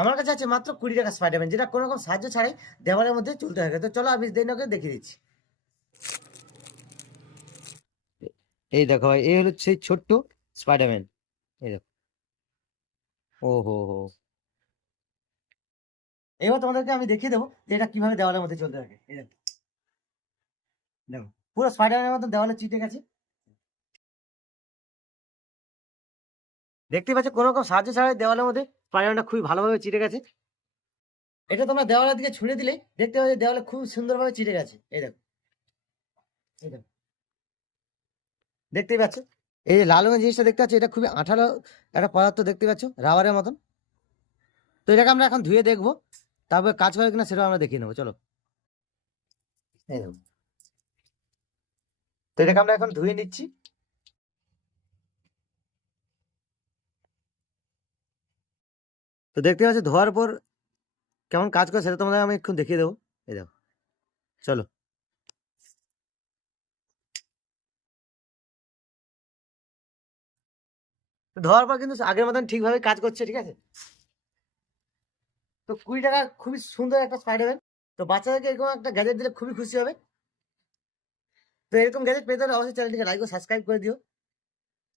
আমার কাছে আছে মাত্র 20 টাকা স্পাইডারম্যান, যেটা কোনো রকম সাহায্য ছাড়াই দেওয়ালের মধ্যে চলতে থাকে। তো চলো আমি দিনকে দেখিয়ে দিচ্ছি। এই দেখো ভাই, এই হলো সেই ছোট্ট স্পাইডারম্যান। এই দেখো, ও হো হো। এবার তোমাদেরকে আমি দেখিয়ে দেবো যে এটা কিভাবে দেওয়ালের মধ্যে চলতে থাকে। এই দেখো, দেখো পুরো স্পাইডারম্যানের মতো দেওয়ালে চিটে গেছে। দেখতে পাচ্ছ কোনো রকম সাহায্য ছাড়াই দেওয়ালের মধ্যে স্পাইডারম্যানটা খুবই ভালোভাবে চিটে গেছে। এটা তোমরা দেওয়ালের দিকে ছুঁড়ে দিলেই দেখতে পাবে যে দেওয়ালে খুব সুন্দরভাবে চিটে গেছে। এই দেখো, এই দেখো, দেখতেই পাচ্ছ। এই যে লাল রঙের জিনিসটা দেখতে পাচ্ছ, এটা খুবই আঠালো একটা পদার্থ, দেখতে পাচ্ছ রাবারের মতন। তো এটাকে আমরা এখন ধুয়ে দেখবো, তারপর কাজ করে কিনা সেটাও আমরা দেখিয়ে নেবো। চলো, এই দেখো, তো এটাকে আমরা এখন ধুয়ে নিচ্ছি। তো দেখতে পাচ্ছ ধোয়ার পর কেমন কাজ করে সেটা তোমাদের আমি একটু দেখিয়ে দেবো। এই দেখো, চলো। তো ধোয়ার পর কিন্তু আগের মতন ঠিকভাবে কাজ করছে, ঠিক আছে। তো 20 টাকা খুবই সুন্দর একটা স্পাইডারম্যান। তো বাচ্চাদেরকে এরকম একটা গ্যাজেট দিলে খুবই খুশি হবে। তো এরকম গ্যাজেট পেতে হলে অবশ্যই চ্যানেলটিকে লাইক ও সাবস্ক্রাইব করে দিও।